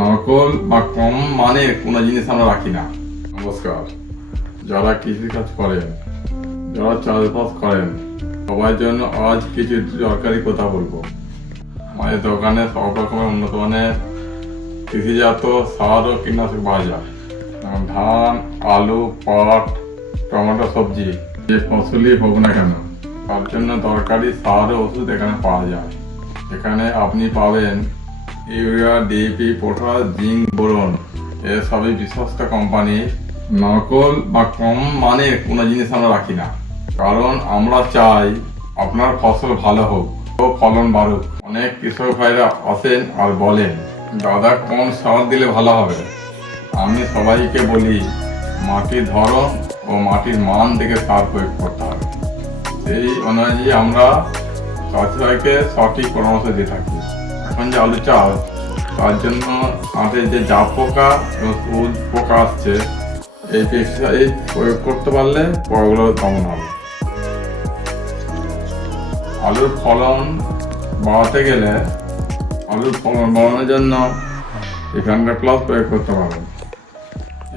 নকল বা কম মানের কোনো জিনিস আমরা রাখি না। নমস্কার, যারা কৃষিকাজ করেন, যারা চাষবাস করেন, সবার জন্য আজ কিছু দরকারি কথা বলবো। আমাদের দোকানে সব রকমের উন্নত মানের কৃষিজাত সার ও কীটনাশক পাওয়া যায়। যেমন ধান, আলু, পাট, টমেটো, সবজি, যে ফসলই হোক না কেন, তার জন্য দরকারি সার ও ওষুধ এখানে পাওয়া যায়। এখানে আপনি পাবেন urea, DAP, potash, zinc, boron, এসবই বিশ্বস্ত কোম্পানি। নকল বা কম মানের কোনো জিনিস আমরা রাখি না, কারণ আমরা চাই আপনার ফসল ভালো হোক ও ফলন বাড়ুক। অনেক কৃষক ভাইরা আসেন আর বলেন, দাদা কোন সার দিলে ভালো হবে? আমি সবাইকে বলি, মাটির ধরন ও মাটির মান দেখে সার প্রয়োগ করতে হবে। সেই অনুযায়ী আমরা চাষি ভাইকে সঠিক পরামর্শ দিয়ে থাকি। এখন যে আলু চাষ, তার জন্য মাঠে যে জাপ পোকা এবং সবুজ পোকা আসছে, এই পেস্টিসাইড প্রয়োগ করতে পারলে পোকাগুলো কমন হবে। আলুর ফলন বাড়াতে গেলে, আলুর ফলন বাড়ানোর জন্য এখানকার প্লাস প্রয়োগ করতে পারেন।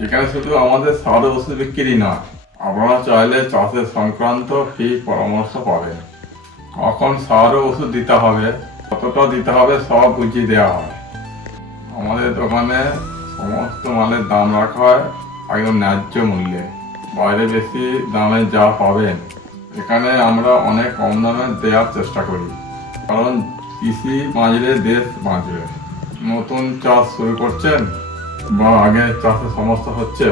এখানে শুধু আমাদের সার ওষুধ বিক্রি নয়, আপনারা চাইলে চাষের সংক্রান্ত ফ্রি পরামর্শ পাবেন। কখন সার ও ওষুধ দিতে হবে, কতটা দিতে হবে, সব বুঝিয়ে দেওয়া হয়। আমাদের দোকানে সমস্ত মালের দাম রাখা হয় একদম ন্যায্য মূল্যে। বাইরে বেশি দামে যা পাবেন, এখানে আমরা অনেক কম দামে দেওয়ার চেষ্টা করি, কারণ কৃষি বাঁচলে দেশ বাঁচবে। নতুন চাষ শুরু করছেন বা আগে চাষে সমস্যা হচ্ছে,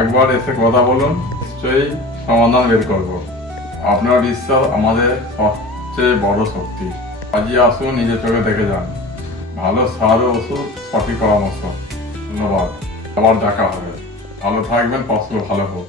একবার এসে কথা বলুন, নিশ্চয়ই সমাধান বের করবো। আপনার বিশ্বাস আমাদের সবচেয়ে বড় শক্তি। আজই আসুন, নিজের চোখে দেখে যান। ভালো সার ও ওষুধ, সঠিক পরামর্শ। ধন্যবাদ, আবার দেখা হবে। ভালো থাকবেন, ফসল ভালো হোক।